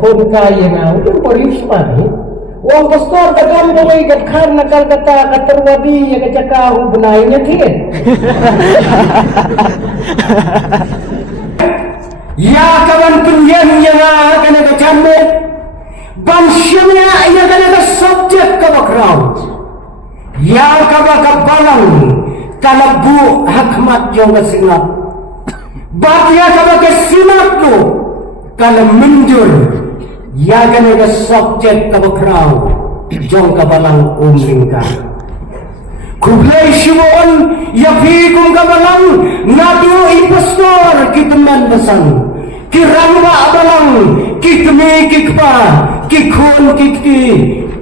คนกายยังเอาitu berisma ni. Wang pastor kadang boleh gatkan nakal kata katerwadi yang kacakahu benainya tian. Ya kawan penyen yang akan ada cambe, bansyanya yang akan ada subjek kabakrau. Ya kabakabalang kalabu hakmat yang kesinat. Batia kabakasinat tu kalau menjur. Ya kan ada subjek kabakrau jong kabalang umlingka kublai syuon ya fikum kabalang nadu ipastor kiteman besan kirangwa abalang kitme kikpa kikun kikti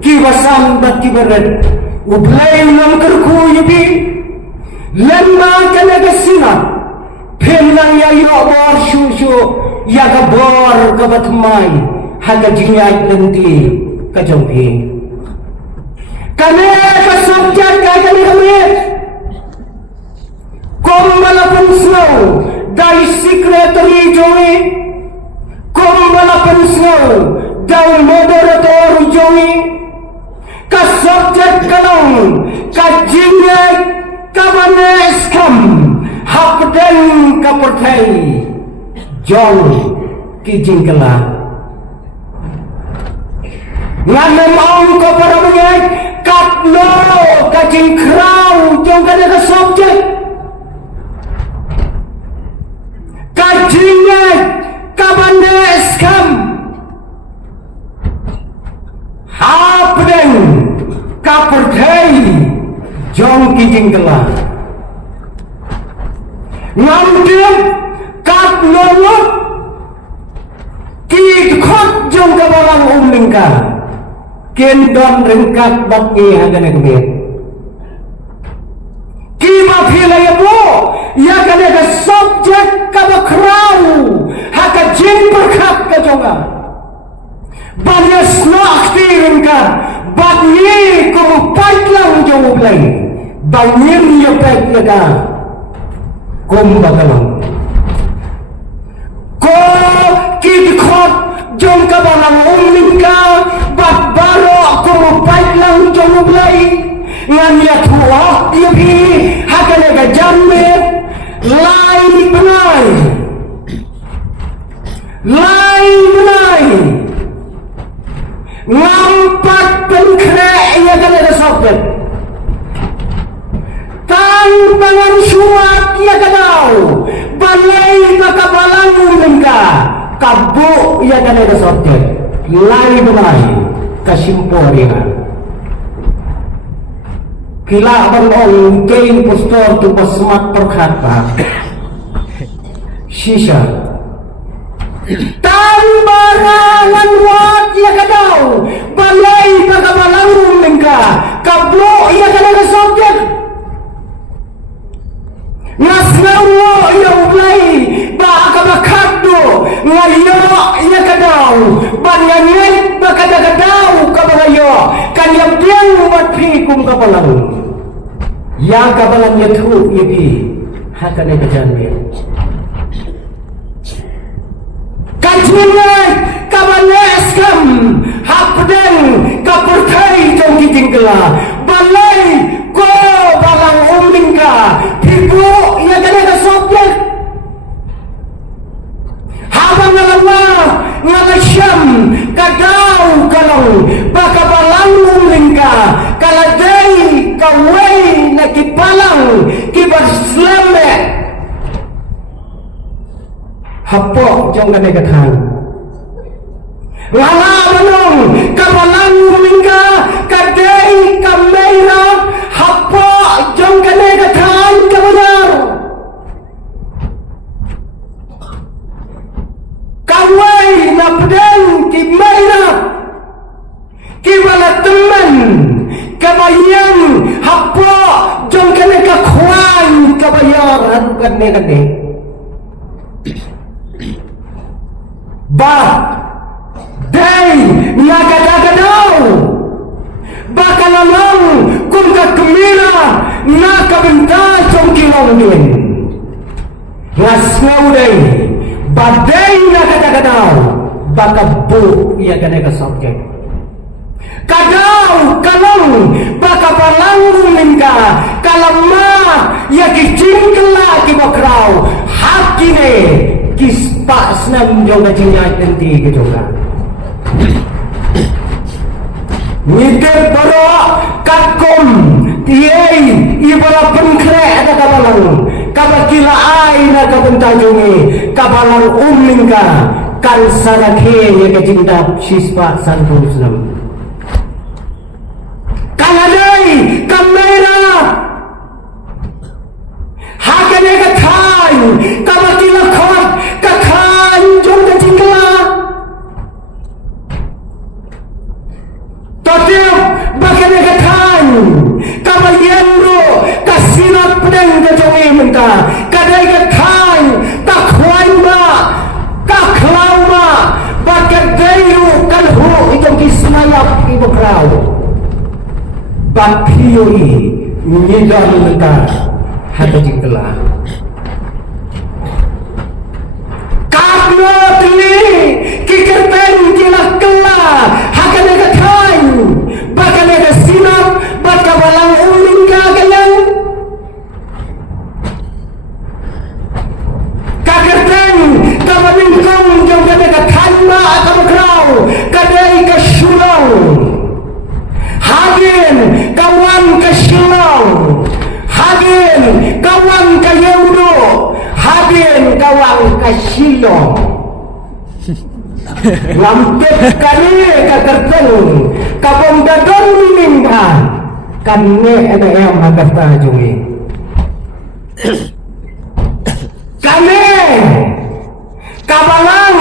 kibasan bat kibaret ublai namkerku yubi lemma kan ada sinat penlang ya yobor syusyu ya kabor kabatmai haga jingat nanti kajongki kami kasubjek kami kombalapan snow dari secretary jongi kombalapan snow dari moderator jongi kasubjek kalong kajingat kabanes kam hapden kapertai jong kijingkela nganam ang ko para mengay katlo kajing kraw jong kada ka subjek kajingat kabanda eskam hapden kapertai jong kijing kela ngamdim katlo kikot jong kabalang umlingka kendon rengkat bagi hagan ekmir kiba filaya bo ya kan ada subjek kabakrau haka jing berkat kajonga banyak snakti rengkat banyi kumu paitlang jong ublay banyin ya paitlaga kum bakalang ko kidkot jong kabalang umlingka bat baro kumu paitlang jong ublay ngan ya tua ya bi hakane ga jamme lain benai ngampat penkre ya kan ada sobat tangan suat ya kadau balai makabalang umlingka kabu ya kan ada sobat lain benai kasimporian kila abang kain postor tu pasmat perkhata sisa tambarangan wat ya kadau balai bagabalang umlingka kablo ya kadang sobjek ngasnawo ya ublai ba kabakado ngayo ya kadau banyanget bakadagadaw kabalayo kanyang diyan matpikum kabalang ya kabalang yathu yabi hakane kajanmi kajinay kabaleskam hapden kapurtai jong kitingkela balay ko balang umlingka pibu ya kadang sobjek habang ngalasyam kadaw kalong bakabalang umlingka kaladay kaway na kipalang kibaslame hapo jong kanay katang wala manong kabalang umlingka kaday kamayra hapo jong kanay katang kabalang kaway na pedang kimayra kibala teman kabayang hapo jong kane kakwan kabayang hadukan ne ba day nakadagadaw bakalamang kung kakmira nakabenta jong kilong din ngasnaw day badai nakadagadaw baka bu ia kena ke subjek. Kadau kalong baka palanggung lingka kalama ia kicingkela ki bakrau hakine kispa senam joga cinyai nanti ke joga. Ngidep baro kakom tiai ibara pengkre ada kabalang kabakila ai na kabentajungi kabalang umlingka kan sarakhe ye kecinta sispa santu senam. Kaladai kamera hakane ka thain kabakila khot ka thain joga cikla Tatip bakal katakan kabayan ro kasinat pedang kejongi minta kadai katakan takwan ba kaklau ba bakal dayu kalhu itong kismayap ibakraw bakiyoi nyidam minta hata jingkala karena tili kikerten kilak kela hakan katakan bakal ada sinap bakal balang uling kagalan kagerten kababingkong jong kada kathanma akabakraw kadai kasyulaw hagin kawan kasyulaw hagin kawan kayeudo hagin kawan kasyilong lampet kali kagerten kabong dadon minimba kanne ada yang magarta jungi kane kabalang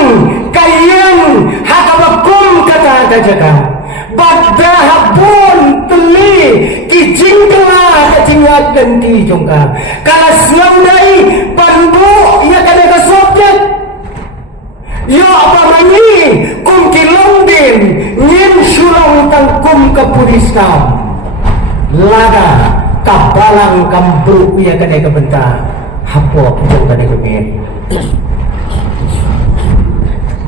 kayeng hakabakum kata jaga badda habun teli kijingkela kacingak ganti jongka kala siamdai panbu ia kada ka subjek yo apa mani kum kilongdin ngin sulong tangkum ke pudiskam lada kabalang kambruk ia kada ka benta hapo jong kada ka mir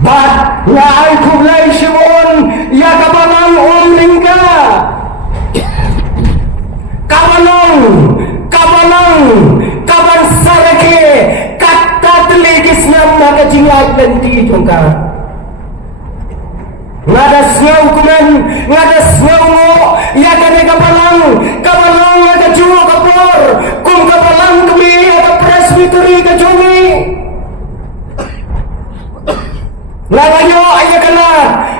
bat lai kublai simon ya kabalang lingka kabalang kaban sarake kata teligis nama kecingak ganti jongka ngada siau kumen ngada siau mo ya kane kabalang ya kajuo kapor kum kabalang kami ada presbytery kajongi lawanyo aya kana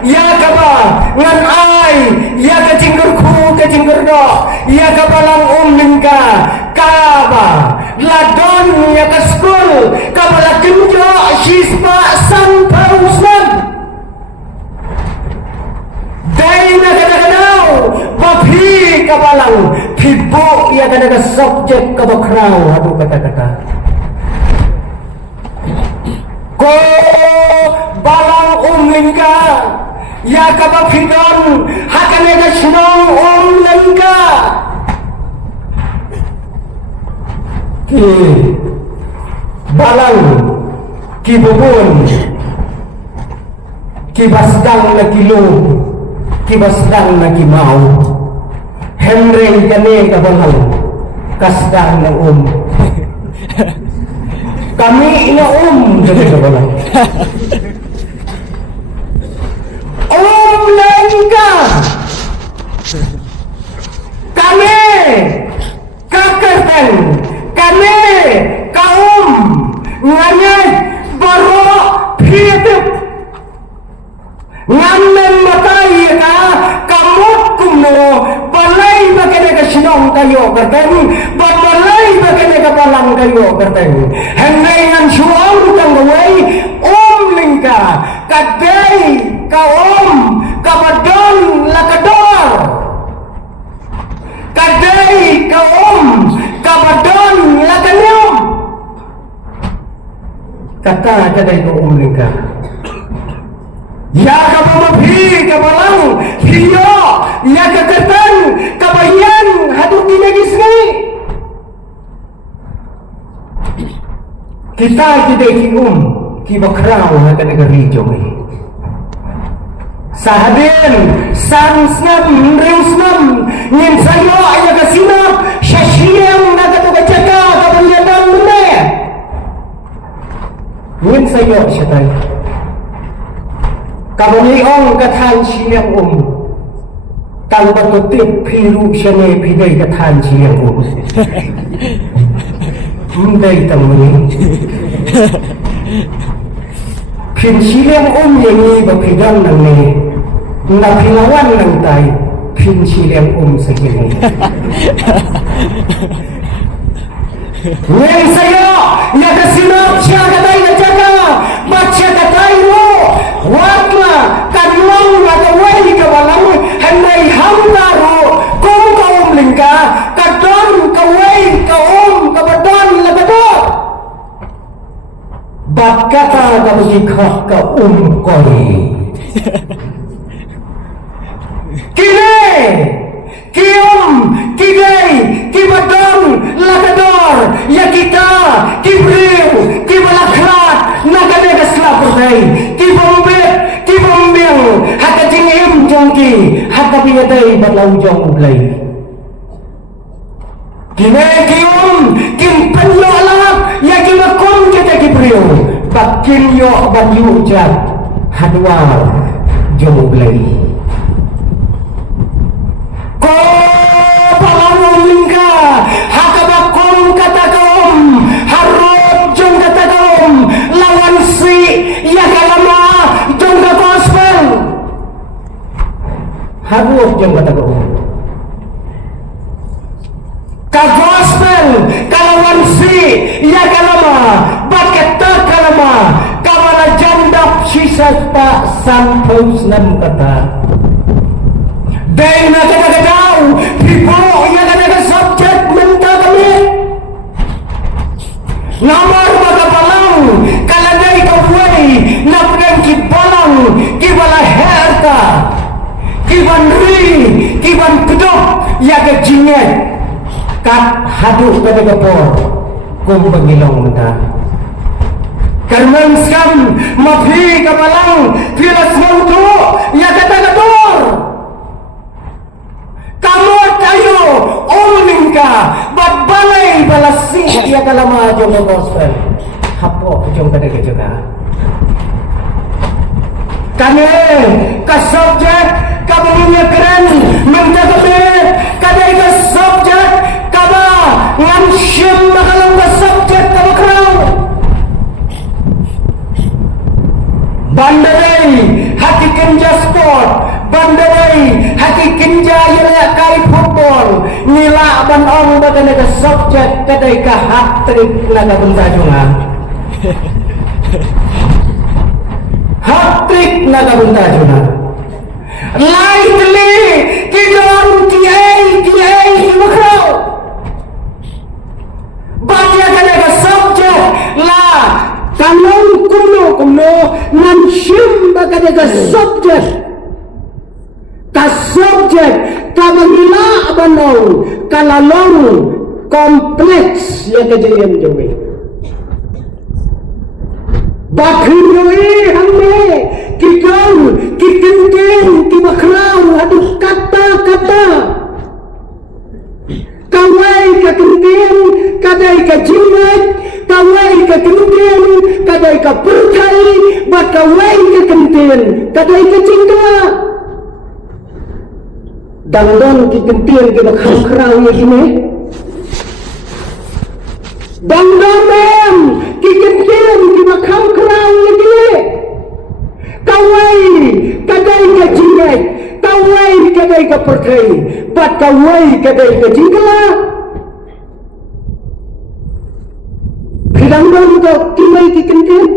ya kaba ngan ai ya kacinggur do ya kabalang lingka kaba ladon ya ka school kabala kinjo sispa sampausman dai na kadagadaw babi kabalang tibo ya kadaga subjek kabakraw adu kata-kata ko balang lingka ya kabapidon hakane ka sunong lingka ki balang ki bubun ki basdang na kilo ki basdang na kimau Henry kane ka balang kasdang na kami ina jadi ka balang lingka kami kakerten kami kaum nganyay baro hitip ngamen matay ka kamot kumo balay bagay ka sinong kayo kerten balay bagay ka palang kayo kerten henday ngan suang kang gaway lingka kaday kaum kabadon lakador kaday kaum kabadon lakanyom kata kaday kaum lingka ya kabamabi kabalang hiyo ya kakatan kabayan hadut dinagisni kita kiday kium kibakraw na kanagarijo Sahadin sang snap ring snap ngin sayo aya kasinap syasiyang nagatugajaga kabanyadan mene ngin sayo syatan kabanyong kathan siyang kang batutip piru syane pigay kathan siyang Munday tamuni pin siyang yang ni bapigang nang ni napilawan ng tay pin siyang sa gilong ngayon sa'yo nakasinap siya katay na tsaka ba't siya katay mo wag na kanlong nagaway ka walang hanay hamdaro kung kaumling ka kadon kaway kabadon lagador ba't kata kamagikah ka koy Kini, kigay, kibadong, lagador, yakita, kibriw, kibalaklat, naganagaslapurday, kibombing, hakatingim jongki, hakabiyaday batlaw jong uglay. Kini, kimpanyo alap, yakimakom kita kibriw, bakinyo banyu jat, hadwar jong uglay. Palawulingka hakabakom katakom harot jong katakom lawan si yakalama jong ka gospel harot jong katakom ka gospel kalawan si yakalama baketa kalama kawala jandap sisas pa sampos nam kata Dahil nakatagadaw, pipo yang ada subject mentah kami. Namar magapalang, kaladay kaway, napagay kibalang, kibala herta, kiban ri, kiban pedok, yaga jinget, kat haduk kadagapor, kung pagilong mentah. Karman skam, mafi kapalang, pilas mauto, yaga tagador. Kamu tayo umingka bagbalay balasi ya kalama jong gospel hapo jong kadaga juga kami ka subject kamunya keren menjagabe kadai ka subject kaba ngansyem makalang ka subject kaba kraw bandaray hakikin sport bandaray hakikin jaya kai football nila banong baga naga subject kadai ka hat-trick naga buntajungan hat-trick naga buntajungan lightly kidon kiai makraw bagya ka naga subject la kanong kuno nansyim baga naga subject ka subject kamangila abanong kalalong kompleks yang kejadian jowe bakhiroi hamne kikau kikintin kibakraw aduh kata kawai kakintin kadai kajingat kawai kakintin kadai kapurkai bakawai kakintin kadai kacingka dangdon kikintin kibakham kraw ya gini dangdon mem kikintin kibakham kraw ya gini kawai kadai kajingat kawai kadai kapurkai bakawai kadai kacingka dangdon ko kimay kikintin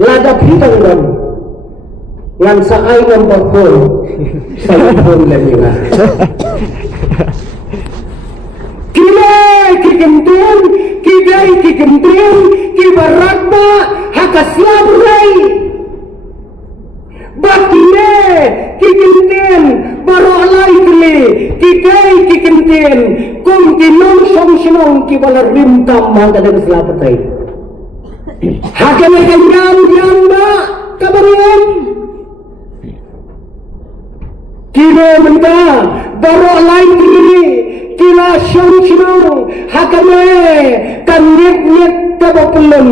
lada dangdon ngan sa ay ng bakol sa lapon lang yun kimay kikintin kiday kikintin kibaragba hakaslabray bakine kikintin baro alay kili kiday kikintin kung kinong sinong kibala rimtam mga kadagaslapatay hakanay kanyang ba kabaringan kira benda baru lain diri kila syung hakame kan nyet kabapulun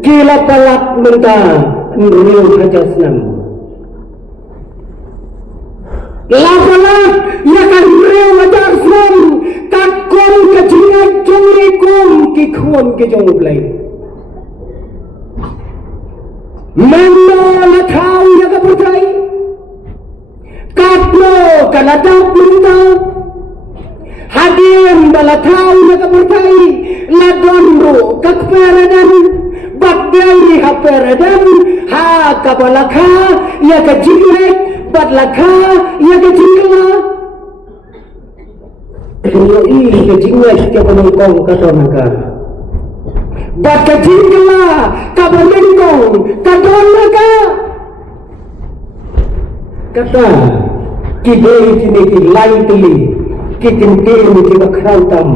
kila balak benda nriu hajasnam lapalat ya kan nriu hajasnam kakon kejingat jongrikum kikuan kejonglay mendo la thau ya kaputai katlo kaladap benda hadim balatau na kaputai ladonro kakperadan bagdai haperadan ha kabalakha ya kajingat badlakha ya kajingla ini kajingat kabanongkong katonaka bad kajingla kabanongkong katonaka kata kidei kini lain teli kikintin ki bakrautam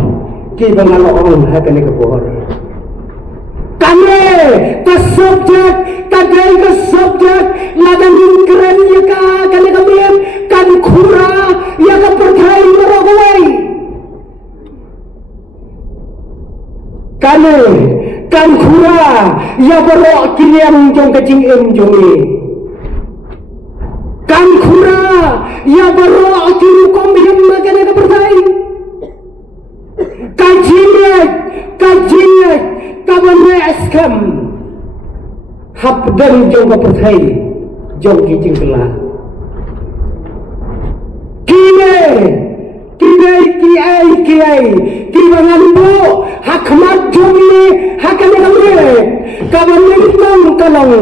ki bangalo on hakane kapor kane ka subject kadai ka subject ladan keren ya ka kane kamiem kan khura ya ka perthai marogwai kane kan khura ya baro kiriam jong kacing em jongi kan khura ya baro akiru kom biham magane ka perthai kajinet kabane askam habdan jong ka perthai jong ki jingla ki bangan bo hakmat jomni hakane kamre kabane tong kalong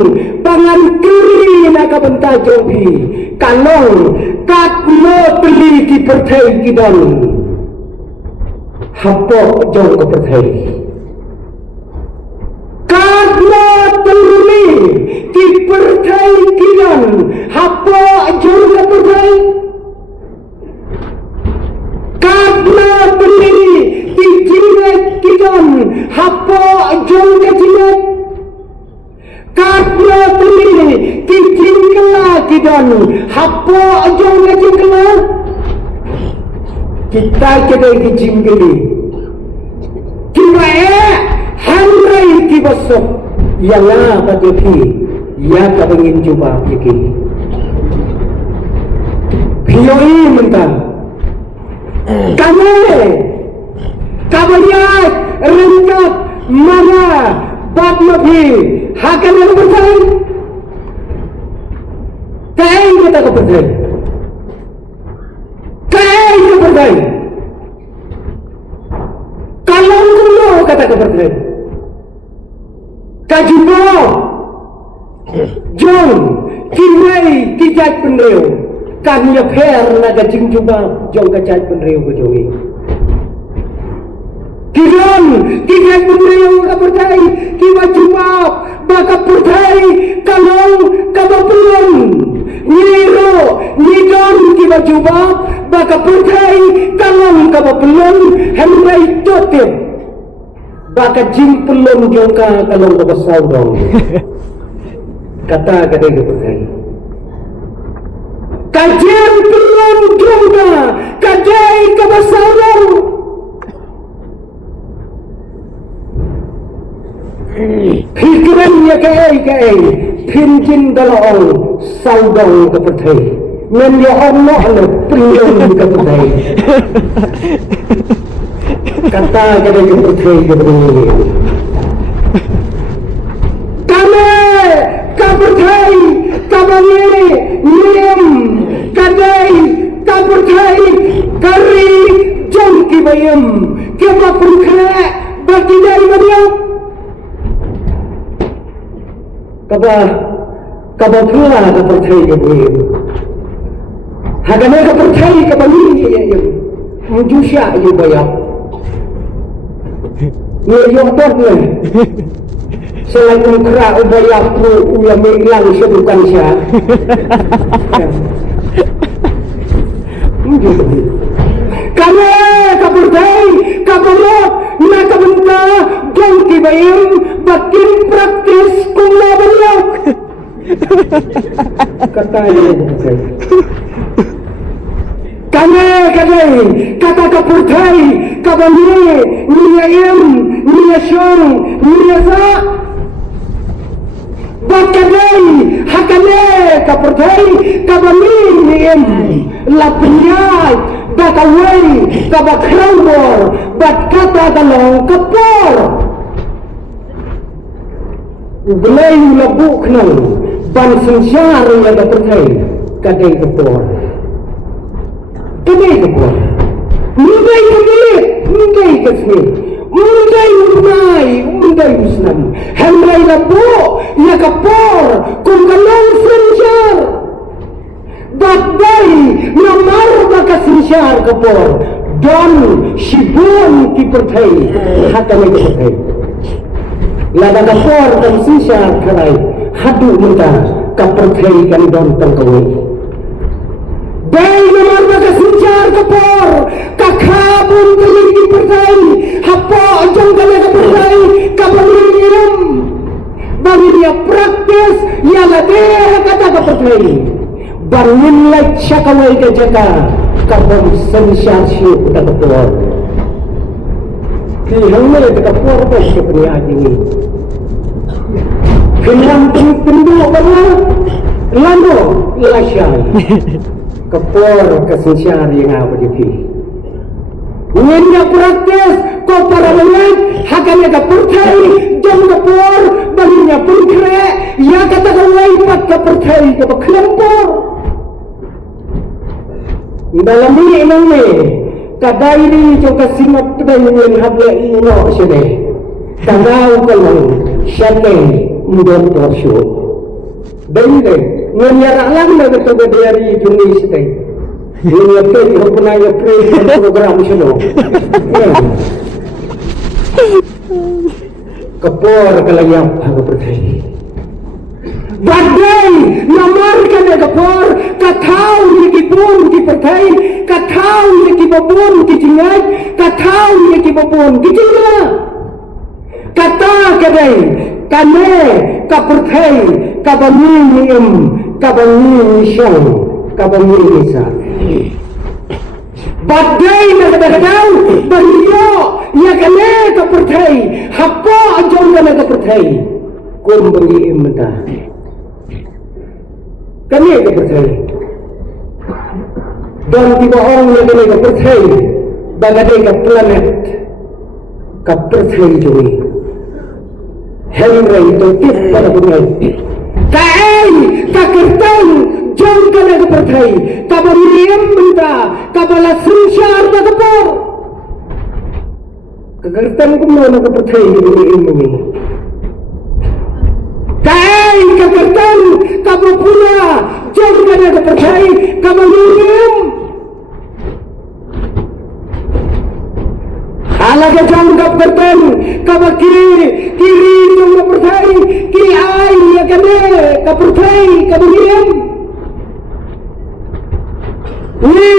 bangan kiri na kabanta jombi kalong katmo peli ki perthai ki dan hapo jong ka perthai katmo turuni ki perthai ki dan hapo jong ka perthai katmo peli ki jinet ki dan hapo jong ka jinet katmo peli ki jingla ki dan hapo jong ka jingla kita kedai ki jingli kiwae handrai ki basok yang apa depi ya ka bangin coba yaki phiyoi menta kame kabayat rengkap mana bab nabi hakan yang bertai kai kita ka bertai kai ka bertai kalau dulu kata ka bertai kajibo jom kinai kijat penreu kan ya pher na ka jingjuba jong ka jat penreu ko jongi kiron kijat penreu ka bertai kiwa jumap baka bertai kalau kabapulun niro nidon kiwa jumap baka bertai kalau kabapulun hemrai totep baka jimpulun jongka kalau kabasau dong kata kadai ka bertai kajian pelon jongka kadai kabasau dong pikirannya kai pinjin dalong saudong ka perthai men ya ono le priyon ka perthai kata kadai ka perthai ka perthai kame ka perthai kabane niem kadai ka perthai kari jong ki bayam ke ba purkha bagi dai badiam kaba pula ka perthai ka bayam hagane ka perthai ka bani ya mujusya ya bayam yo tot le selain ukra ubayam tu ulama ilang sedukan sya kame ka perthai ka balot na ka benta jong ki bayam bakin praktis kumna balok kata ini kadai kata kapurtai kabani niya im niya syong niya za bakadai hakane kapurtai kabani niim lapnyai bakawai kabakrambor bat kata dalong kapor Gulay labuk nang ban sensyar yang kapurtai kadai kapor kadai kapor mungay kabilit mungay kasmi mungay usnam hamray labu ya kapor kung kalong sensyar bakday namar baka sensyar kapor don shibun kipurtai hatanay kapurtai lada kapor dan sensyar karay hadu muda kapurtai kan don tangkawai Dai namar baka sensyar kapor kakabun kali kipurtai hapo jong kali kapurtai kabanirim bagi dia praktis ya lade kata kapurtai bangin like syakawai ke jaka kapon sensyar syuk kata kapor kihang mere kata kapor bos kepeni ajingi kenam tinduk bana lando ilasyai kapor kesensyar yang apa dipi Ngennya praktis ko para menit hakanya kapurtai jom kapor baginya purkre ya kata kawai pat kapurtai ke kelompor dalam ini nangme kadairi jo kasinap kedai yang habla ino sene tangau kalau syate mudon torsyo dende ngenyarak lang na betul dari juni sete ini apa yang pernah ya program seno kapor kalayap kapurtai badai namar kana kapor katau ni kipun kipurtai katau ni kibabun kijingat katau ni kibabun kijinga kata kadai kane kapurtai kabani niim kabani nisyong kabani nisa badai na kadang bahiyo ya kane kapurtai hapo ajong kana kapurtai kun bagi imta kane kapurtai dan tiba orang yang kane kapurtai bagadai ka planet kapurtai jui Henry itu tip pada bungai kai kakirtan jong kana kapurtai kabariem minta kabala sensyar na kapor kagertan ko mo na kapurtai ini kai kagertan kabupula jong kana kapurtai kabariem alaga jong kagertan kabakiri kiri jong kapurtai kiri ai ya kane kapurtai kabariem ni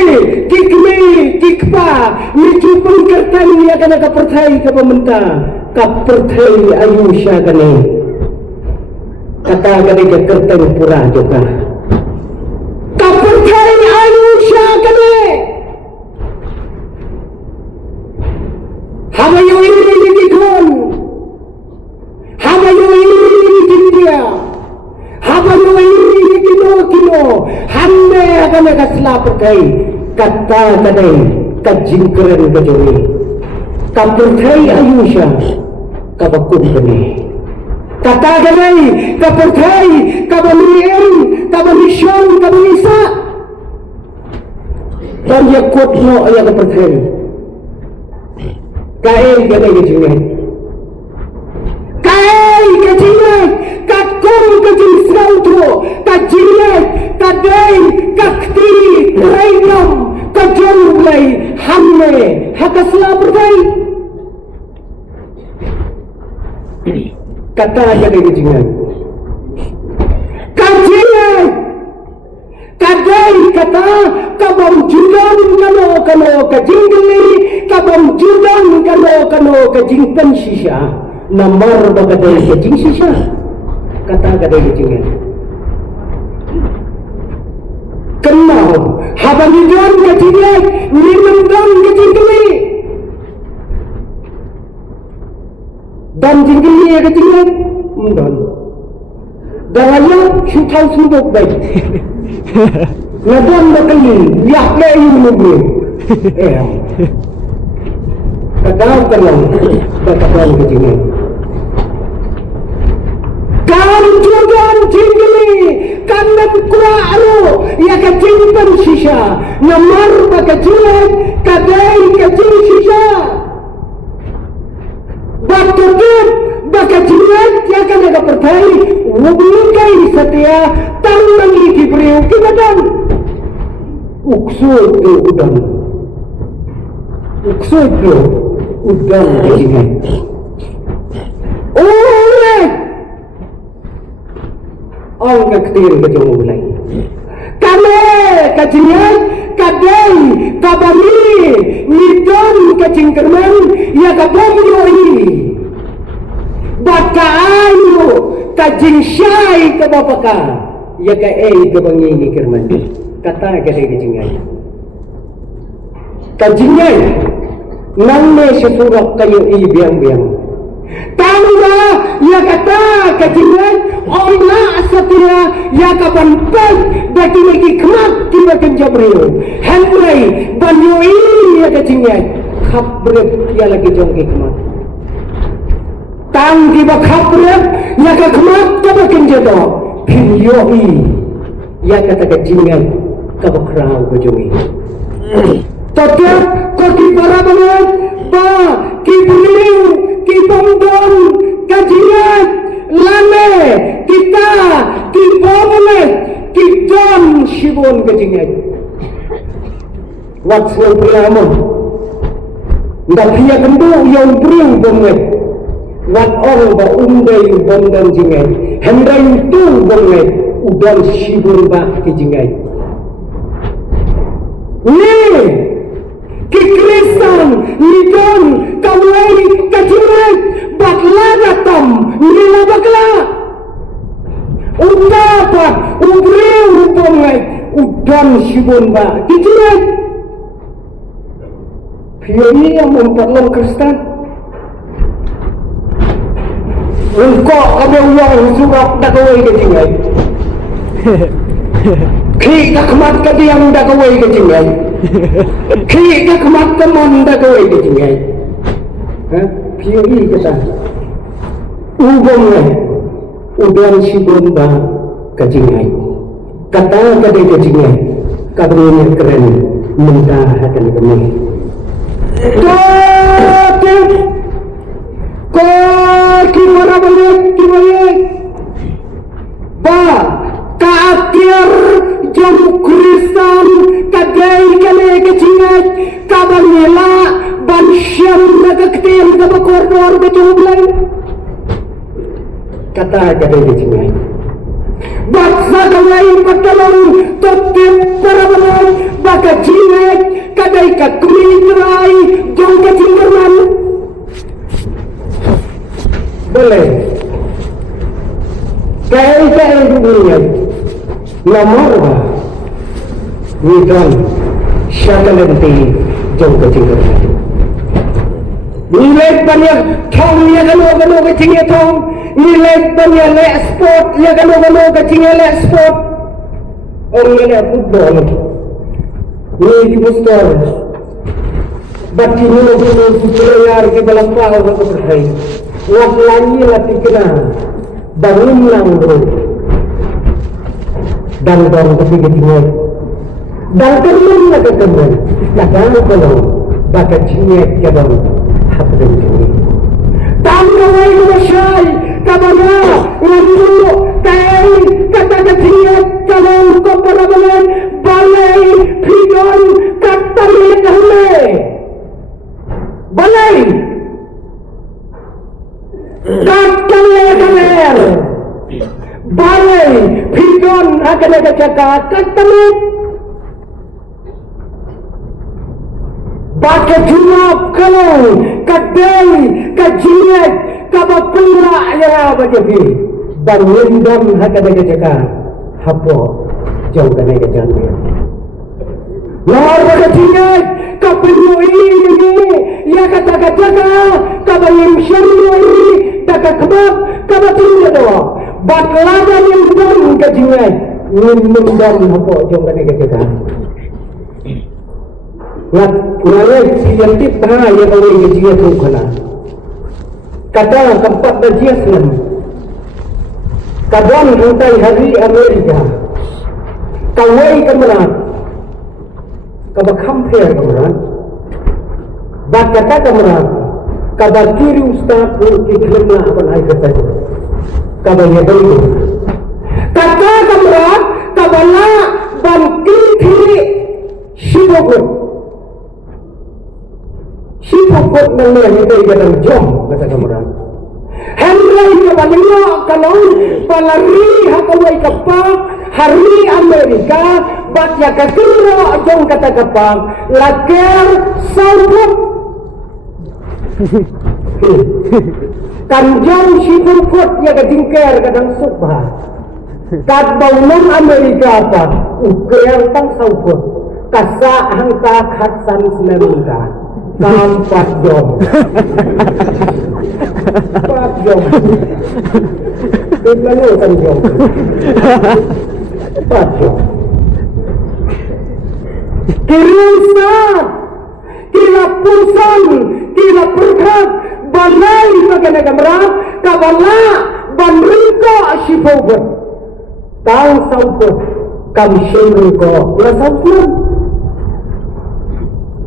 kikme kikpa ni cupun kertan ni akan kapurtai ke pemerintah kapurtai ayusha kane kata kane ke kertan pura juga kapurtai ayusha kane hamayo ini dikon hamayo ini India hamayo ini kino hande akan kasla perkai kata kadai kajingkeren kejori kapurtai ayusha kabakun kene kata kadai kapurtai kabaniem kabanishon kabanisa dan yakut no ayat kapurtai kai kadai kejingan kai kejingan kakung kejing srautro kajingan kadai kakti rainom kajolai hamne hakasla berdai kata jadi kejingan kajingan kadai kata kabam judan kano kajingli kabam judan kano kajingpan shisha namar bakadai kajing shisha kata kadai kejingan kenal habang kecilnya, minum kecil dan jingkili kecilnya, dan dalamnya syutau sumuk baik. Nadam bakali, biak lagi mungkin. Kadang kadang kecilnya. Kan juga jingkili, kanan kuaru, ya kecilpan sisa, namar bakecilan, kadai kecil sisa. Bakutip bakecilan, ya kan ada percaya, wubulkai setia, tangan lagi beriu kibadan. Uksud tu udang, uksud tu udang kecilnya. Orang kecil kecil mulai. Kami kecilnya, kadai, kabami, nidon kecil kerman, ya kabam yoi. Baka ayu, kajing syai kabapaka, ya kae kabangi ni kerman. Kata kadai kecilnya. Kajingnya, nangme sesurak kayu biang-biang. Tangga ya kata kecilnya Allah setia ya kapan pun bagi lagi kemat tiba kenjabrio henry banyu ini ya kecilnya kabrep ya lagi jongke kemat tang tiba kabrep ya ke kemat tiba kenjado pinyoi ya kata kecilnya kabakrau kejongi tetap koki para banget ba kiburiu kibomdom kajian lame kita kibomne kidon shibon kajian what's your priamo ndak pia kendo yang bring bomne what all ba undai bomdom jingai hendai tu bomne udan shibon ba kajian ni kikrisan nidon kawai kajiran bakla datam nila bakla udapa ubri ubongai udan shibon ba kajiran ini yang memperlom Kristen engkau ada uang surat dakawai kajiran ki kakmat kadiang dakawai kajiran ki kakmat teman dakawai kajiran POE kata ubongnya udan shibon ba kajiran kata kadai kajiran kabarnya keren mentah akan kami Kaki mana balik kibalik ba kaatir jom Kristen kadai kale kecilnya kabarnya bansyam nagaktil kabakordor betublay kata kadai kecilnya baksa kawai patalong totip parabalan baka jinek kadai kakumitrai jong kecilman boleh kaya dunia nomor nidon syakalanti jong kecilman nilai banyak thong ya gano kecilnya thong nilai banyak le sport ya gano kecilnya le sport orang le football ni di bostor bati ni footballer ke balappa orang berhai wah lagi latih kena bangun lang bro dan tapi kecilnya dan teman lagi teman kadang kalau bakat cinyek kadang habis ini tangkawai masyai kabana ngandu kai kata cinyek kalau kau perabalan balai pidon kata lekahme balai kata lekahme balai pidon akan ada cakap kata baca jumap kalau kadai kajiat kabapura ya bajabi dan lindam hakada jaga hapo jauh kadai kajannya Luar bagatinya kapuri ini ya kata-kata kabayim syarri taka kebab kabatin doa batladan yang bukan kajingan mindan apa jong kane kajaka ngare siyanti tha ya kawai kajingan tu kana kata tempat berjiaslan kadang hantai hari Amerika kawai kemerat kaba compare kemerat bat kata kemerat kaba kiri ustaz ki kena apa ai kata kaba ya bayi kata kemerat kaba la ban kiri sibukut mana yang dalam jom kata kemerat Henry kabalingo kalau palari hakawai kapak hari Amerika bat ya kakiro jong kata kapak laker saubut kanjong sibukut ya kadingker kadang subha kat bangun Amerika apa uker tang saubut kasa hangta khatsan semerungka kampat jom Pak jom Bagaimana kan jom Pak jom Kirusa Kila pulsan Kila perkat Balai bagaimana kamera Kabala Banriko Asyifobat Tahu saubut Kam syiriko Ya saubut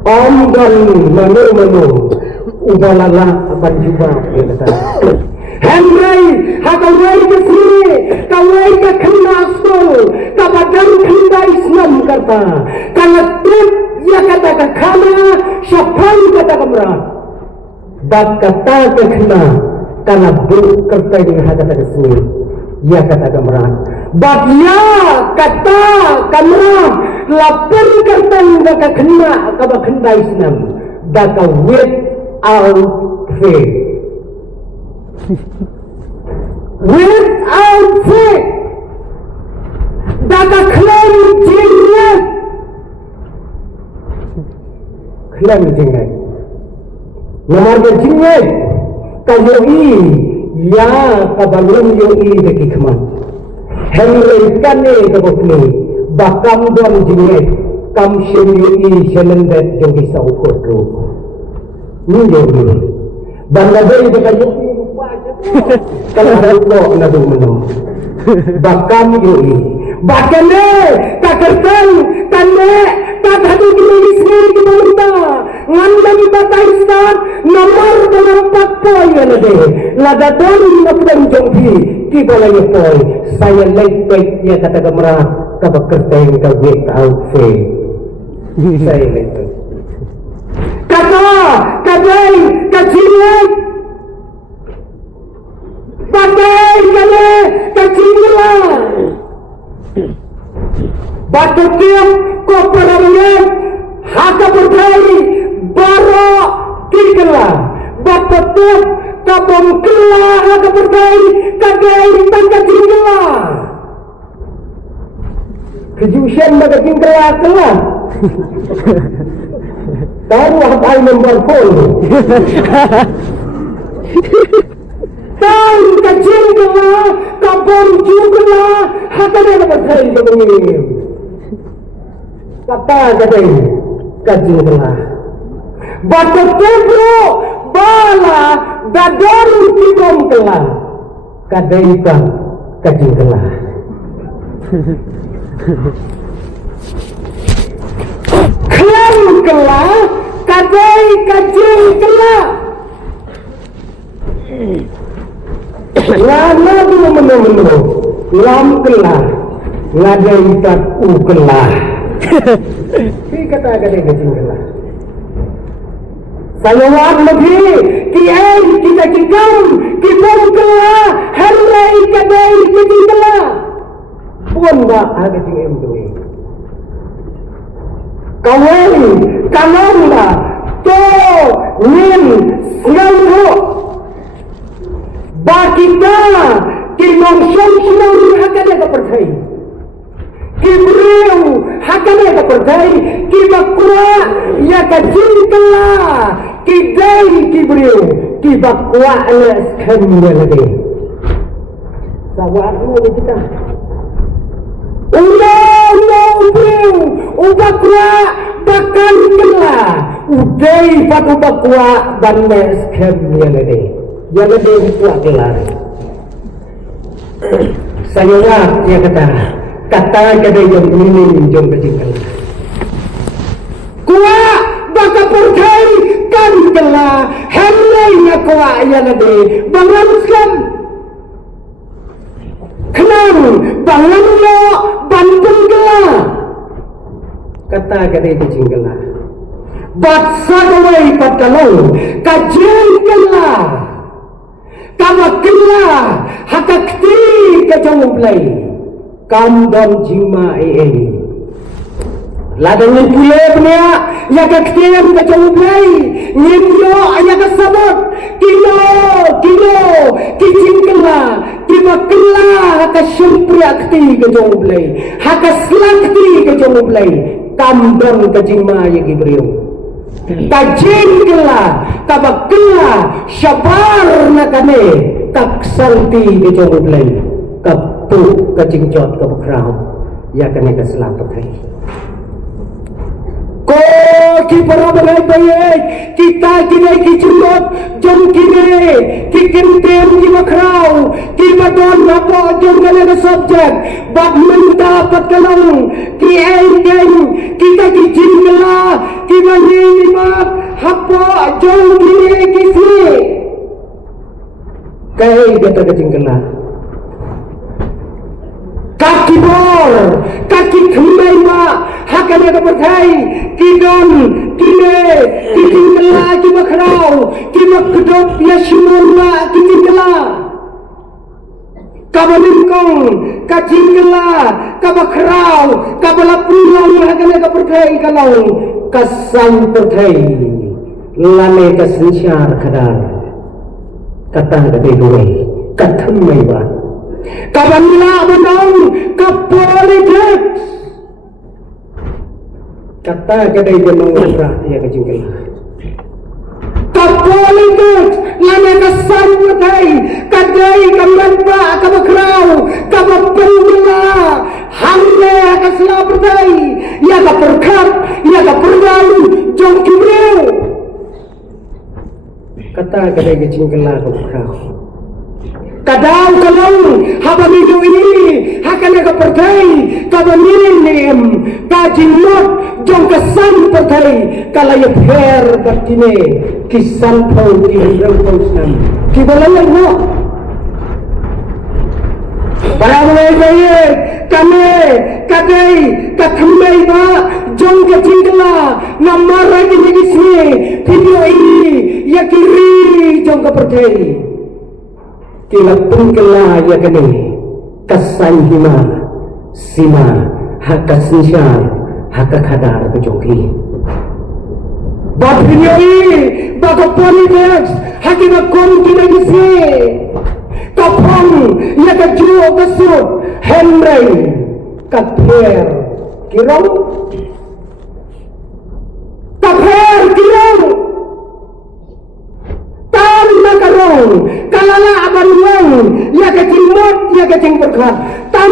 Om dan manu Ubalala aban juga ya kata Henry hakawai ke sini kawai ke kena stol kabadang kena Islam kata kalau trip ya kata ke kana syafan kata kamera bat kata ke kena karena buruk kerta yang kata ke sini ya kata kamera bat ya kata kamera lapar kerta yang kena kaba kena Islam baka wait out faith without faith daka klaim jingat nomor jingat kayoi ya kabalum yoi deki kman henry kane kabokni bakam don jingat kam syuri shenendet jogi saukotro ni Bangladesh berkayu kalau kok nadu meno bakam yoi bakane takertan kane tathadu di sini di bawah ngandam Pakistan nomor 4 poin ada lagadon ngapun jongpi ki boleh poin saya lepek ya kata kamera kabakertan ka without faith saya lepek kata kadai kacilat badai kale kacilat batukiam koperamnya haka berdai baro kikela batukiam kabom kela haka berdai kadai tangka cingela kejusian baga cingela kela tahu apa yang membuat pun tahu kacil kela kabom juga haka dia berdai kemudian kata kadai kacil kela batu tebro bala dador tikom kela kadai kan kacil kela klan kela kadai kacil kela lama dulu menu lam kela ngadai tak kela si kata kadai kacil kela salawat lagi kiai kita kikam kibom kela harai kadai kacil kela pun tak ada cingem tu kawai kananda to nin siangho bakita kinong syam syam hakane ka percaya kibreu hakane ka berdai kibakwa ya kajingkala kidai kibriu kibakwa alas khamya lagi sawat mo kita ulo briu ubakwa bakal kala udai pat ubakwa banes khamya lagi ya lagi kuat kelar saya ya kata kedai yang ini jom kecil kuwa baka perkai kan kala hemlainya kuwa ya lade bangan skam kenam bangan lo banten kala kata kedai kecil kala batsa kawai patkalong kajen kala kamakila hakakti kajamumplay kambang jima ladang pule punya ya kaktian kajamumplay nyemyo ya kasabot kilo kicingkala kimakila hakasyempri akti kajamumplay hakaslakti kajamumplay kambang kajima ya gibriyo kajingkala kabakila syabar na kami kaksanti kajamumplay kapuk kajingjot kabukrao ya kane kaselapat hai ko ki parabagai bayek kita kine kijingjot jom kine kikintem ki makrao ki badon bapo jom kane subjek bab menta patkalong ki engeng kita kijingla ki mani bab hapo jom kine kisi kai kata kajingla kaki bor, kaki kembali mak, hakanya kepercai, kidon, kine, kikingkela, kimakrau, kimakkedop, ya syumur mak, kikingkela, kabalingkong, kacingkela, kabakrau, kabalapulang, hakanya kepercai kalau kasang percai, lane kasensyar kadar, kata gue, kata mewah. Kabanila benang kapolitics kata kedai benang usrah ya kajingkala kapolitics lana kasan wadai kadai kambanpa kabakrau kabapendila hamle kasla berdai ya kaperkat ya kaperdalu jom kibreu kata kedai kajingkala kabakrau kadang kalau haba minggu ini hakanya kepercai kabamirim kajinot jong kesan percai kalau ya per bertine kisan pau di rausan kibalan mo para mulai kami kadai kathmai ba jong kecingla namar lagi sini video ini ya kiri jong kepercai kila pungkela ya kene kasan hima sima haka sinsyar haka kadar kejongki bab video ini bago politics hakima konti negisi kapong ya kajuo kasut hemrei kapher kirong tan makarong kalala abanwang ya kecimot ya kecing berkat tan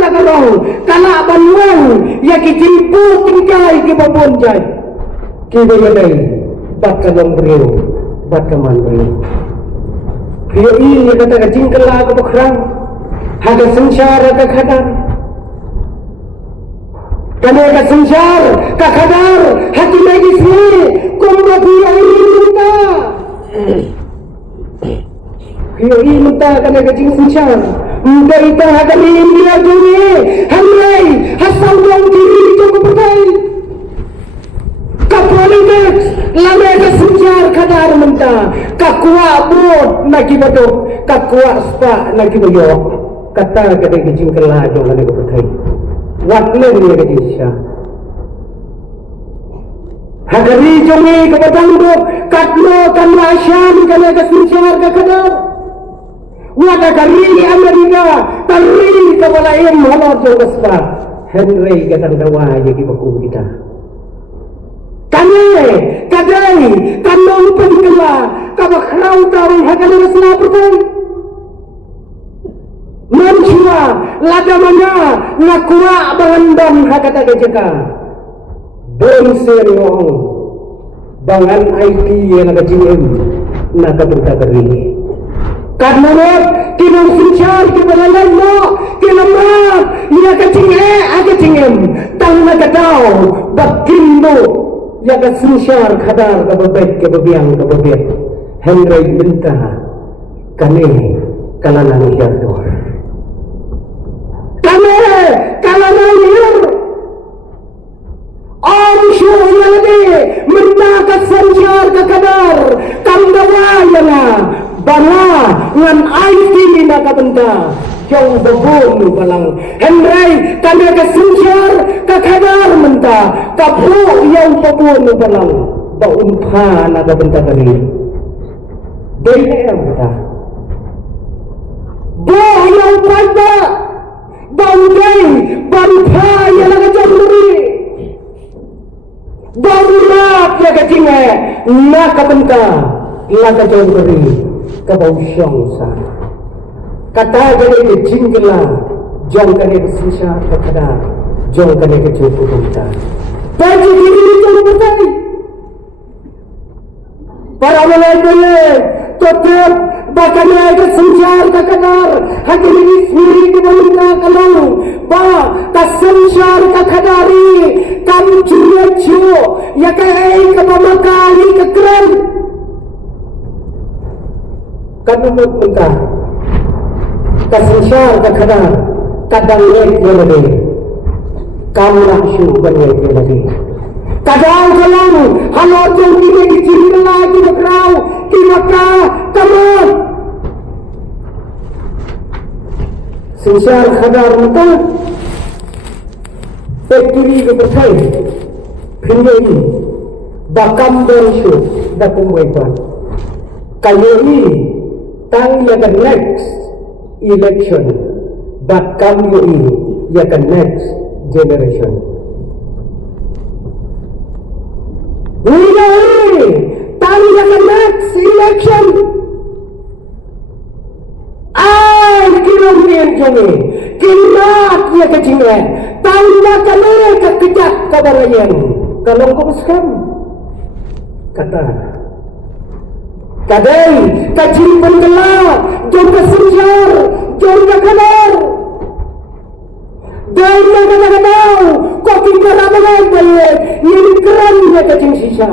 makarong kala abanwang ya kecimpu tingkai ke babonjai kibelai bat kalong beriu bat kaman beriu kio ini kata kecing kala ke bakrang hada sensyar hada kadar kane ka sensyar ka kadar hati lagi sini kumba kio ini minta kio ini minta kane ka jing sensyar minta ita hada ini dia juni hamlai hasal dong diri jom berkai ka politics lame ka sensyar kadar minta ka kuat bot nagi badok ka kuat spa nagi bayok kata kade ka jing kala jom kane ka berkai watlen ni kejisya hagari jongi kebatang duk katlo kanwa asyam kane kesinsyar kakadar wada kari Amerika kari kabalaim halor jong kespa Henry katang dawa ya kibaku kita. Kami kadai kanong pagkala kabakraw tarong hagalan na pertai. Manusia ladamanya nakura barandam hakata jaka. Bonsen wong bangan IT yang ada JM nak berkabari. Karena kinong sinsyar kibalalan mo kinamat ia kacingem tang nakataw bakindo ia kasinsyar kadar kababek kababiyang Henry Binta kami kalanan hiyardor kami kalanan hiyar Om syuhnya lagi mendakat sansyar ke kadar kandawayana bala ngan IT nakabenta jauh babon balang Henry kami ke sansyar ke kadar menta kapu yang babon balang baumpa nakabenta kari DM kita bo yang pada baudai baumpa yang nakajamuri Barulah dia kecingnya nak kabenta laka jauh beri kabau syangsa kata jadi kecinglah jauh kene kesisa kakada jauh kene kecil kubenta bagi diri jauh bertai para mulai tetap bahkan ada senjar kakadar hati ini sendiri kebenta kalau bah kasenjar kakadari kamu cuci ya kayak kepamakali kekeren kamu mentah kasenjar kakadar kadang lagi kamu nafsu banyak lagi kadang kalau halo jauh ini diciri lagi berkerau kimaka kamu senjar kadar mentah factory ke berkai pindahi bakam bersyu dakum wepan kali ini tang yakan next election bakam ini yakan next generation ini tang yakan next election kinampian jone kinat ya kecingnya tanda kamera kekejak kabarayan kalau kau skam kata kadai kacil penjela jom kesenjar jom kekadar dan kata-kata kau kita ramadhan bayar ini keren ya kecing sisa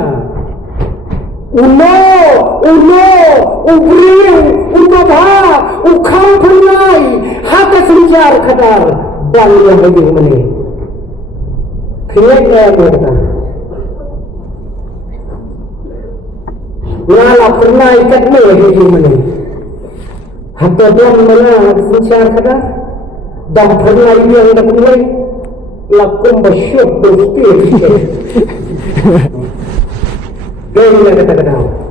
ubriu, ubabha, ukhampunai, haka senjar kadar, dan yang lebih meni. Kira-kira berkata, ngala pernah ikat lebih meni. Haka dan mana senjar kadar, dan pernah yang lebih meni, lakum basyuk berspir. Gaya kata-kata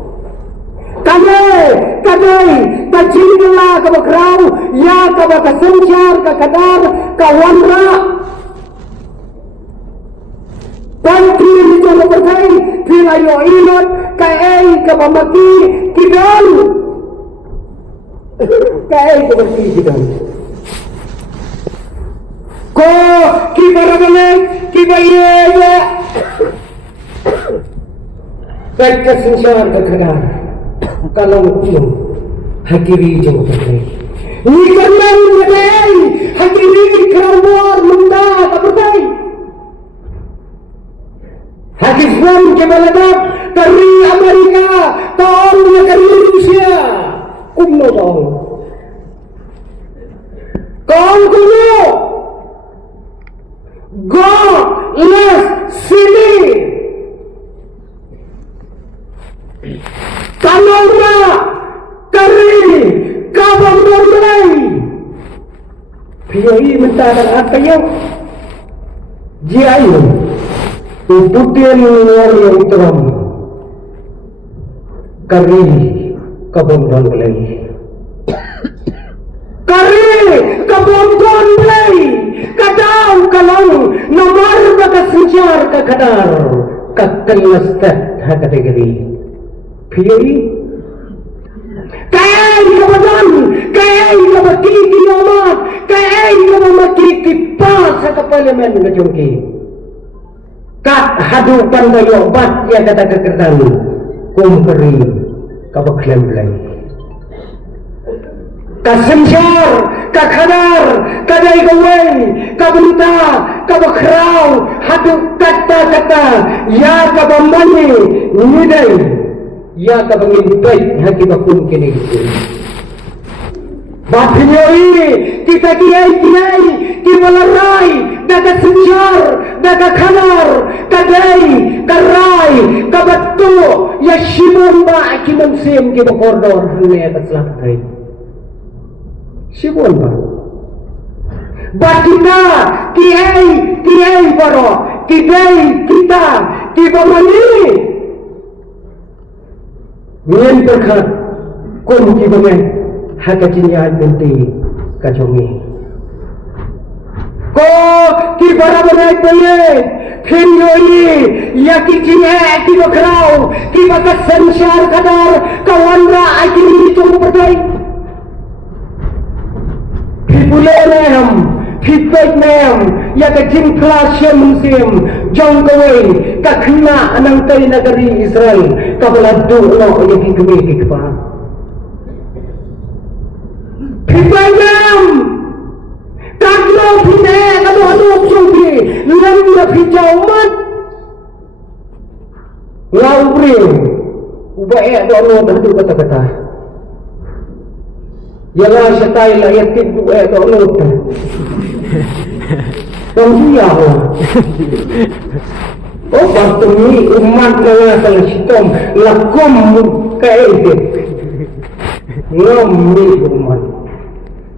kadai kacinglah kabakrau ya kabakasenjar kakadar kawanra pantri itu berkai pilayo inat kai kabamaki kidan kai kabamaki kidan ko kibarabale kibaye Baik kesenjar kakadar kalau itu hakiri jauh terbaik. Ini karena ini hakiri keluar mendah tak berbaik. Hakizwan kebaladab dari Amerika tahunnya dari Rusia kuno tahun. Kaum kuno God less sini. Kanora kari kabang berai piai mentara apa yang jiayu uputin yang teram kari kabang berai kari kabang berai kadang kalong nomor baka senjar ka kadar kelas kategori pilih kaya kabadan kaya kabaki kiamat kaya kabaki kipas sa parlemen ngajongki kat hadupan bayo bat ya kata kekertan kumperi kabaklem belai kasenjar kakadar kadai gawai kabunta kabakrau hadu kata ya kabamani nidai ya kabangin baik hati bakun kini Bapinyoi kita kiai kimalarai daga senjar daga kanar kadai karai kabatu ya shibon ba kiman sim ki bakordor hanne batlah kai shibon ba batina kiai baro kidai kita kibamani nyen berkat kum kibangan hakajinya binti kajongi ko ki barabarai pele khinyoi ya ki jinya ki bakrau ki bakas sanshar kadar kawanra akini chung berdai pipule nem pipek nem ya ka jin klasem sim jong kawai ka khna anang tai nagari Israel ka baladu no ya ki kemi ki pa Pipayam, kaklo pine, anu sungki, lembu hijau mat, lauri, ubah dono dah tu kata. Yalah setai layak tipu dono. Tunggu oh bantuni umat nala salah sitom, lakum kaide, ngomni umat.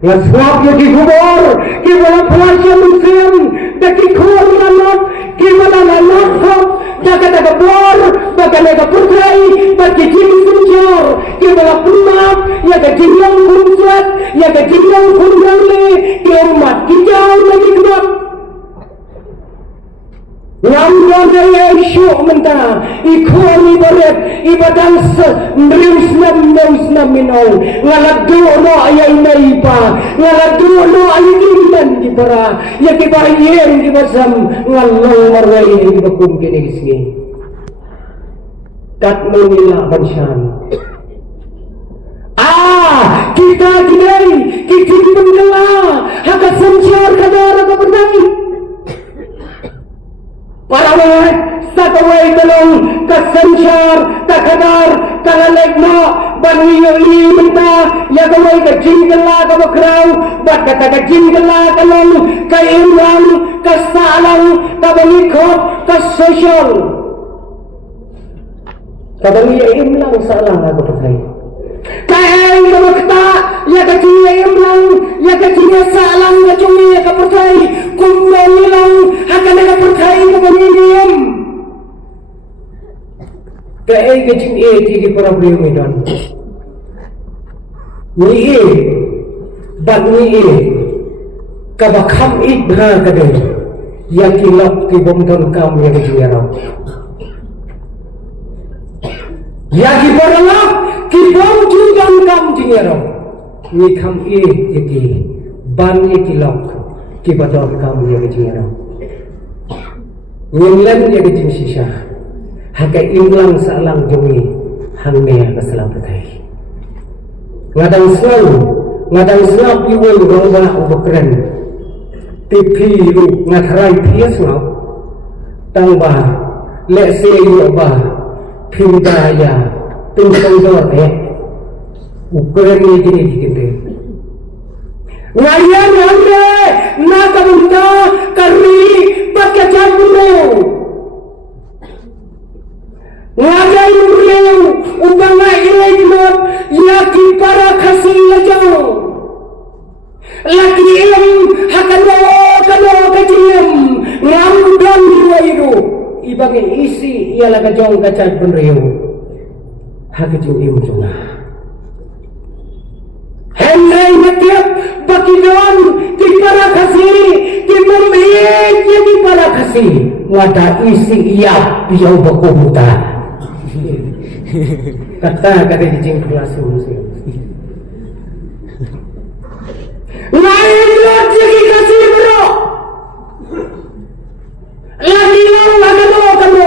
Naswab ya ki gubor ki wala plasya muslim da ki khor nanot ki wala nanot khop daga bor daga putrai bagi jin sunjor ki wala pumat ya ga jinyang kunjat ya ga jinyang kunjale ki umat ki jauh lagi kedap Yang saya isyuk mentah ikoni baret ibadang nriusnam minol ngaladu no ayay naipa ngaladu no ayigimban kibara ya kibayen kibasam ngalong maray kibakum kinigisgi kat munila bansyan kita kinay kikipan nila haka sansyar kadara kapatay para sakaway talong kasansyar kakadar kalalegno banwiyoli minta yagaway kajingala kabakraw bat kakajingala kalong kaimran kasalang kabalikot kasosyal kabangiyaim salang ako patay kaya kabakta yagajingayim lang yagajingay salang yagajingay kapatay kumani lang akan kapatay kabaniyim kaya gajing tigi problem idon ni bag ni kabakam idha kadai yakilap kibomdon kam yagajing araw yaki baralap kibom jundon kam jingaraw ni kam yaki ban yakilap kibadon kam yagajing araw ngilem yagajing sisha haka imlang salang jongi hangne kasalamatay ngadang slap iwel rongba ubakren tipi ngatharai pias ngau tangba lese yoba pindaya tingtongdor ukren ni gini ngayan hanne nakabunta kari bakacambu Ngajai muriau ubanga ilai dinot yaki para kasih lajau laki ilam hakano kajiyam ngamudang dua itu ibang isi ialah kajong kacat penriu hakajing ium sunah Henry matiap bakidon para kasih ki memilih jadi para kasih wada isi iya biau bakubuta kata di jing kelas musim lain lot jadi kasih bro lagi lang kamu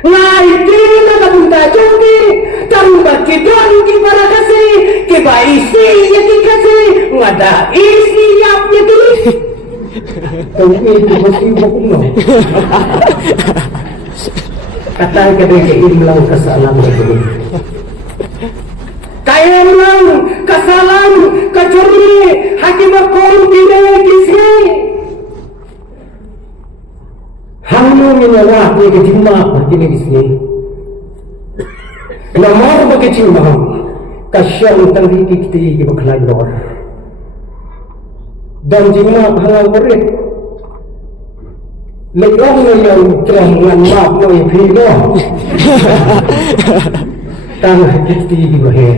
lain kini nak bunta jogi tambah kidon ki para kasih ki ba isi jadi kasih ngada isi yap jadi tahu itu mesti bohong kata ke imlang kesalahan itu kaya imlang kesalahan kecuri hakim akom tidak kisi hamlu minawah ni kecima begini kisi nomor begecima kasyang tanggi kiti bakhlai dor dan jima halal berit lekong yang cerang ngan maaf no philo tang kiti bahe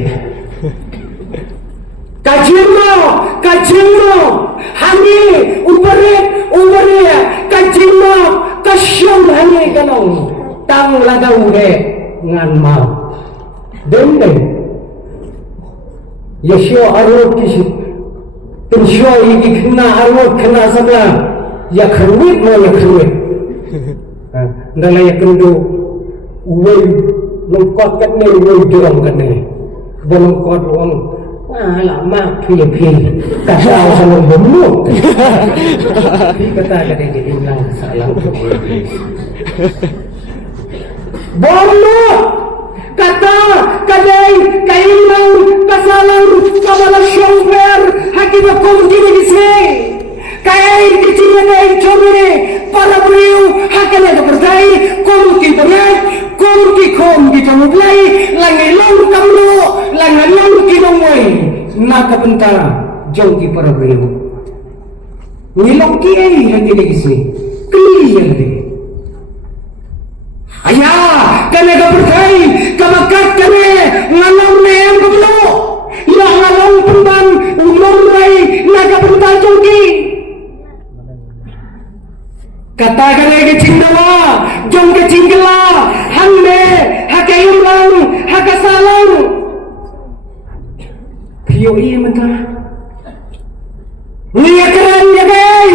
kajimo hani ubare kajimo kasyang hani kanong tang lagaw de ngan maaf dende yasho arot kisi Insya ini kena arwah kena sabla ya kerwit mau ya kerwit ndala ya kendo uwe lengkot kat ni uwe jorong kat ni bolongkot uang lama pilih kasau sama bemuk kata dia hilang salah bemuk kata kadai kailang kasalang kabala syongfer hakim akom gini gisi kai kecilnya kai chomire para beliau hakana berdai kom ki berat kom ki jamublai langai long kamlo langai long ki nongoi nak bentar jauh ki para beliau ngilong ki yang gini gisi clear deh ayah kena berdai kamakat kene ngalam nem kablo ya ngalam pemban umur rai naga bentar jongki kata kene ke cindawa jong ke cinggela hande hakayumlang hakasalang pio iya mentah niya keren ya gay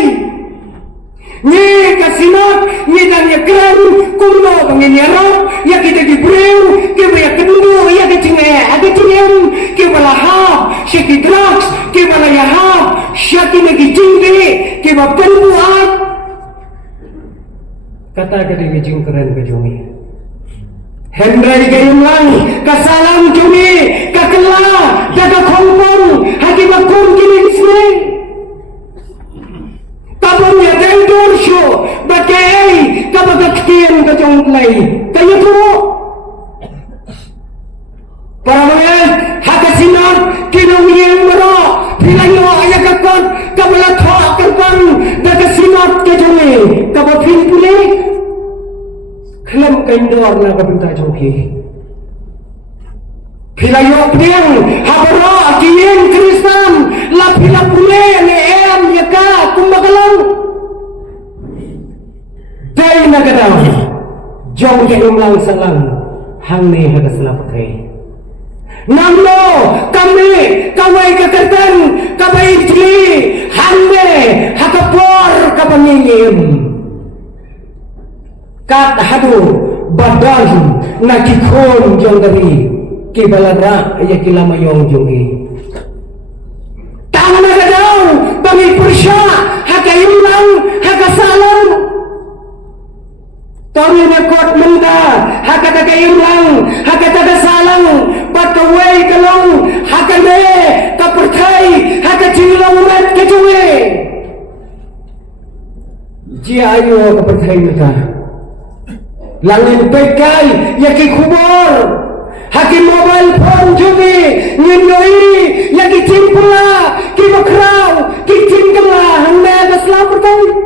ni kasinot ni dan ya keren kumno pengenyaro ya kita dibreu ke ya kendo ya ke cinge ada cingem ke balahap syaki drugs ke balayahap syaki lagi cingge ke bapenbuat kata ke jing keren ke jongi hendrai ke imlang kasalam jongi kakela jaga kompon hakim akum kini disini tabon ya dendor show bagai kabagaktian ka jongklay kayo to para mga hakasinat kinawiyang maro pilayo ayagakot kabalatho karpan nagasinat ka jongi kabapin puli kalam kaindor na kabinta jongki pilayo piyang habaro akiyin kristan la pilapule ni em yaka kumbagalang day nagadam jong ke umlang salang hang ni hagasla pakai namlo kami kawai kakertan kabai jli hande hakapor kapangingim kat hadu badan nakikon jong dari kibalara ya kilamayong jongi tangan nagadam bagi persya hakayulang hakasalang Tawin akot menda hakata kayulang hakata salang patawai kalong hakane kapertai hakacilang mat kecuwe jia ayo kapertai mata langin pekai yaki kubur haki mobile phone jumi nyindoi yaki cimpula ki bakrau ki cingkala handa gasla pertai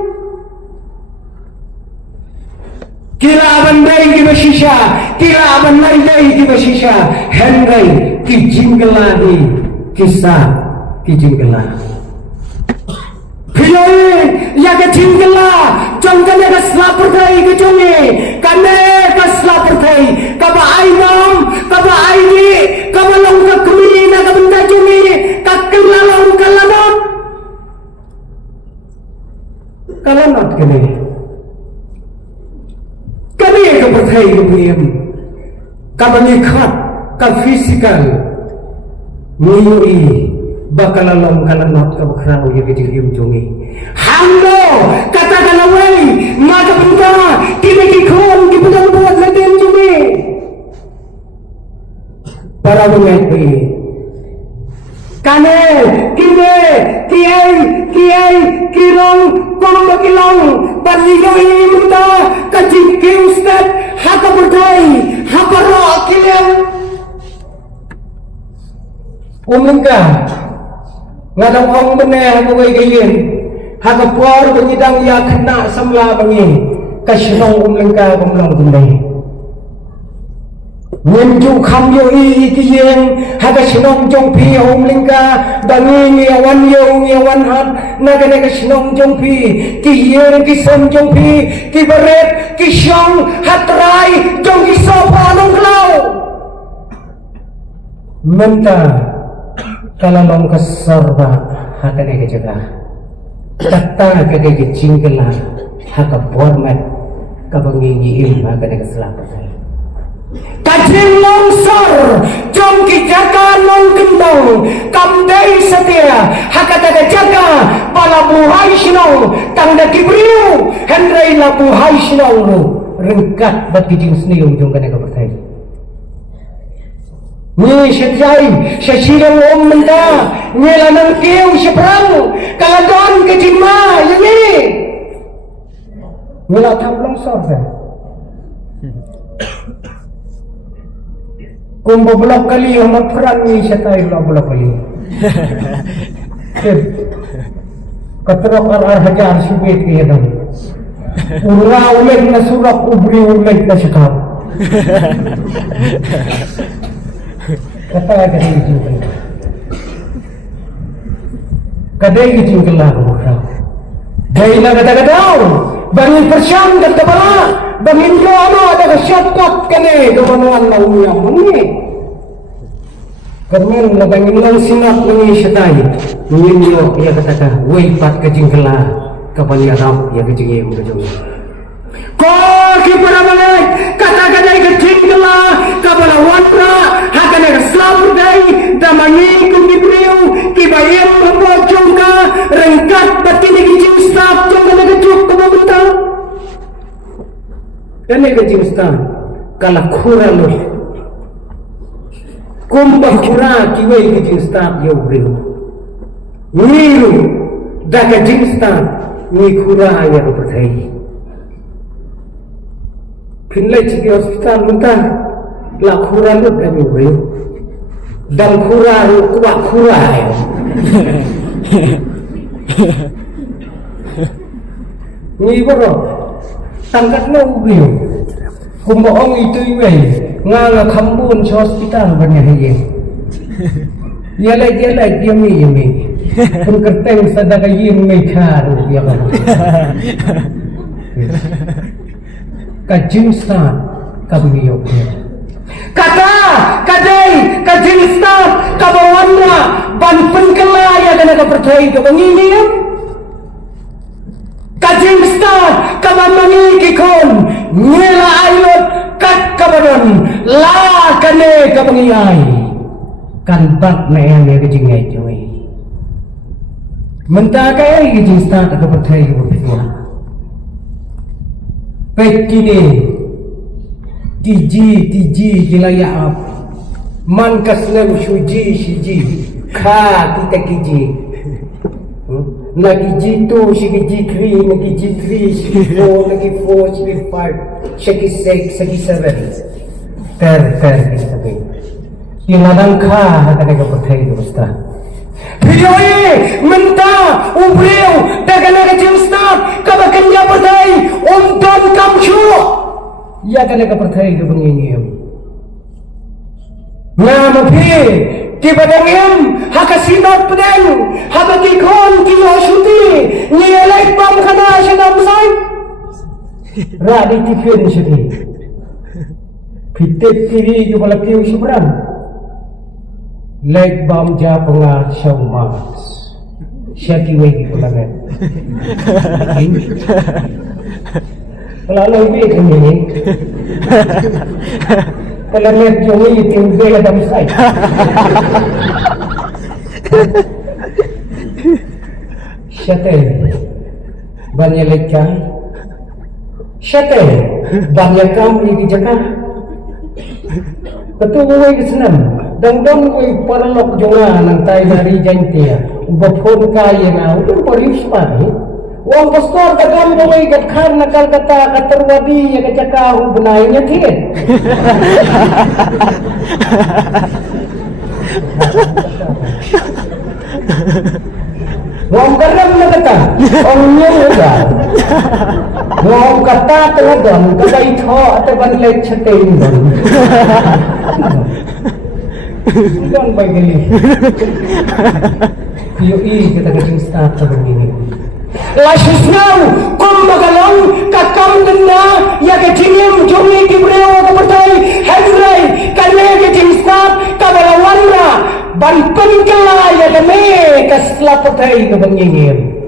kira bandai ki bashisha kira bandai ki bashisha hendai ki jingla di kisah ki jingla Hiyoy, ya ke tinggal, jangka ne ke selapur thai ke jonge, kane ke selapur thai, kaba ainam, kaba aini, kaba long ke kemini na ke benda jonge, kakek lalong kalanot, kalanot kene, kane ke berthai ke biem, kaba nyikat, ke fisikal, ngui. Bakal lalong kalanot ka bakrao ya kejiliyum jongi hanggo kata kalawai maka benda kini kikon kibudang buat laden jongi para mengerti kane kine kiai kirong kong kilong baligo ini muda kajing ustad haka berdai haparo kilem umengka ngadang ong benar kawai kayin haka puar penyidang ya kena samla bangi kasinong umlengka kumlang tunai nyenju kham yo i kiyen haka sinong jong pi umlengka bangi ngiawan hat nagane kasinong jong pi kiyen kisam jong pi kibaret kisong hatrai jong kisopa nong klau menta kalau long kesorba haka ne kejaga tatta ke ke jingkela haka format ka bangi im haka ne keselapa kajing longsor jong ki jaga long kendong kamdai setia haka ta jaga pala buhai sinong tangda kibriu hendrai la buhai sinong rengkat bagi jing sniung jong kana ka bertai ni syedrai syasirang om menda ni lanang kiu seberang kaladon ke jima yang ni mula tablong sorda kumbo blok kali yang perang ni syaitai blok kali katrok ar hajar subit ke dan ura uleg na surak ubri uleg na syakab kata kadai jingkel kadai jingkel lah bukan dai na kata bagi persyam kata bala bagi doa ada shortcut kene kemenuan lau yang mengi kemen na bagi lang sinat mengi syaitai nyinyo ya kata wei pat ke jingkel lah kapani arab ya ke jingem ke jong ko ki para balai kata kadai ke jingkel lah kapala wanra hakane Islam dai damangi kumibriu kibayem membuat jongka rengkat batini kijing staf jongka negajuk kebabenta kene kijing staf kala khura lo kumba khura kiwai kijing staf yaubriu niru da kijing staf ni khura ya berthai pinlai ciki hospital mentah la khura lo kan yaubriu dan khura kuat khura ni bro tangkat no ubiu kumboong itu iwe ngala khambun hospital banyak ye ya lagi yumi pun kerteng sadaka yim mekha ya kan kajing sa kabniyo kata kadai kajing staf kabawanna ban penkelaya dan ada percaya ke bangini ya kajing staf kabamangi kikon nyela ayot kat kabaron la kane kabangiyai kan bat na yang dia kajing ngajoy mentakai kajing staf ka percaya ke bangini pekine tiji jilaya ap man kaslam shuji shiji kha kita kiji lagi jitu shigi 3 lagi G3 shigi 4 lagi 4 shigi 5 shigi 6 shigi 7 ter kita iladang kha kata ka pathai dosta video ini menta ubriu dagana ka jimstat ka bakanya pathai don kamshu ya kane ka perthai ke bangini ngam phi Kibadangim, hakasinat pedeng, hakakikon, kiyo syuti, nyelek bam kana siya namsay. Radi tipin syuti. Pitip kiri yung malakiw syubram. Lek bam ja pengar siya umas. Siya kiway kikulangan. Kalau lebih kami kalau lihat Joey tinggal ada besar. Siapa? Banyak lecah. Siapa? Banyak kamu di Jakarta. Betul gue kesenam. Dan gue paralog jongan nanti dari jantia. Bapun kaya na, udah periuspan. Wang pastor kagam boleh kat nakal kata katerwadi ya kacaka benainya tiad. Wang garam na kata, orang nyuga. Wang kata teladon, kata ito atau banlek chatain don. Don baik gini. Yoi kita kacing start begini. Lasisnau kumbagalong kakam denda ya kecingim jongi kibreo kepertai hadrai kane kecing start kabalawanna ban penkela ya kame kasla petai kebengingim